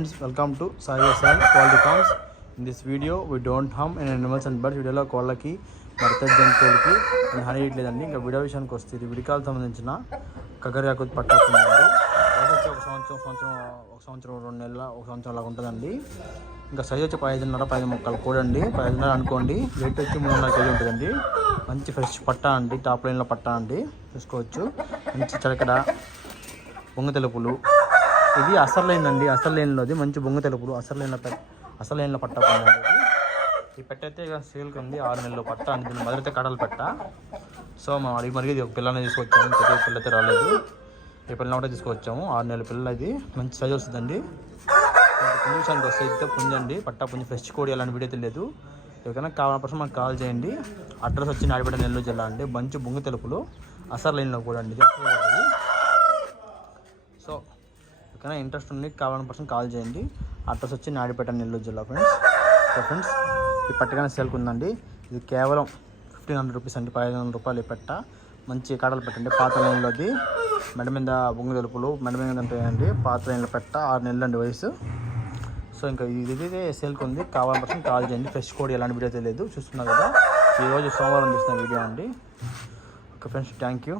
Welcome to Sai Sal Quality Farms. In this video, we don't harm any animals and birds. వీడియోలో కోళ్ళకి మడత జంతువులకి హాని చేయట్లేదండి. ఇంకా వీడియో విషయానికి వస్తే ఇది విడికాలకు సంబంధించిన కగర్యాకు పట్టాకుందండి. ఒక సంవత్సరం 2 నెలల ఒక సంవత్సరం అలా ఉంటుందండి. ఇంకా సైజ్ వచ్చి 5.5 మొక్కలు కూడండి. 5.5 అనుకోండి. వెయిట్ వచ్చి 3.5 కేజీ ఉంటుందండి. మంచి ఫ్రెష్ పట్టా అండి. టాప్ లైన్లో పట్టా అండి, చూసుకోవచ్చు. మంచి చలకడ బొంగ తెలుపులు. ఇది అసలు లైన్ అండి. అసలు లైన్లోది మంచి బొంగ తెలుపులు అసలు లైన్లో పట్టకుండా ఈ పెట్ట అయితే ఇక సేల్కి ఉంది. 6 నెలలు పట్ట అండి. దీన్ని మొదలైతే కడలు పెట్ట. సో మనం అడిగి మరిగి ఒక పిల్లని తీసుకొచ్చాము. పెద్ద పిల్ల అయితే రాలేదు. ఈ పిల్లని ఒకటే తీసుకొచ్చాము. 6 నెలల పిల్ల. ఇది మంచి సైజ్ వస్తుందండి. పుంజానికి వస్తే అయితే పుంజండి. పట్టా పుంజి ఫ్రెష్ కోడి అలాంటి వీడియో తెలియదు. ఎవరికైనా కావాలని పర్సన్ మనకు కాల్ చేయండి. అడ్రస్ వచ్చి నాడిపేట నెల్లూరు జిల్లా అండి. మంచి బొంగ తెలుపులు అసలు లైన్లో కూడా అండి. సో ఓకేనా, ఇంట్రెస్ట్ ఉంది కావాలని పర్సన్ కాల్ చేయండి. అడ్రస్ వచ్చి నాడిపేట నెల్లూరు జిల్లా ఫ్రెండ్స్. సో ఫ్రెండ్స్, ఈ పట్టగానే సేల్కి ఉందండి. ఇది కేవలం 1500 రూపీస్ అండి. 1500 రూపాయలు పెట్ట. మంచి కాడలు పెట్టండి. పాత లైన్లోది మెడ మీద బొంగు తెలుపులు మెడ మీద ఉంటాయండి. పాత లైన్లో పెట్ట. 6 నెలలు అండి వయసు. సో ఇంకా ఇది సేల్కి ఉంది. కావాలని పర్సన్ కాల్ చేయండి. ఫ్రెష్ కోడి ఎలాంటి వీడియో తెలియదు. చూస్తున్నారు కదా, ఈరోజు సోమవారం తీసిన వీడియో అండి. Okay friends, thank you.